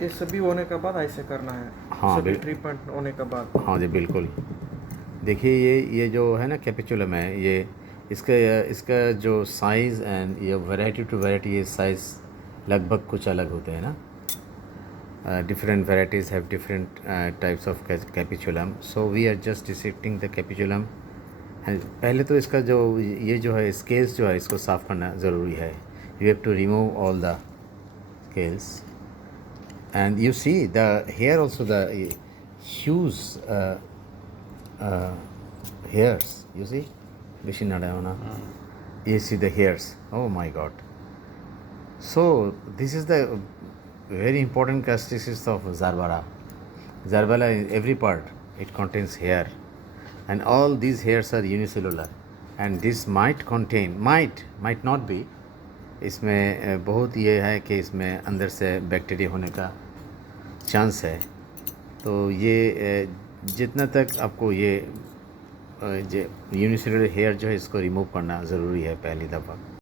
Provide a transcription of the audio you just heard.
ये सभी होने के बाद ऐसे करना है? हाँ सभी ट्रीटमेंट होने के बाद? हाँ जी बिल्कुल। देखिए ये जो है ना कैपिचुलम है, ये इसका इसका जो साइज़ एंड ये वैरायटी टू वैरायटी ये साइज़ लगभग कुछ अलग होते हैं ना। Different varieties have different types of capitulum, so we are just dissecting the capitulum। पहले तो इसका जो ये जो है स्केल्स जो है इसको साफ़ करना ज़रूरी है। You have to remove all the scales and you see the here also the huge hairs, you see বেশি নাড়াও না, you see the hairs, oh my god। So this is the very important characteristics of Gerbera. Gerbera in every part it contains hair, and all these hairs are unicellular, and this might contain, might not be, इसमें बहुत ये है कि इसमें अंदर से bacteria होने का चांस है। तो ये जितना तक आपको ये यूनिसेलुलर हेयर जो है इसको रिमूव करना ज़रूरी है पहली दफ़ा।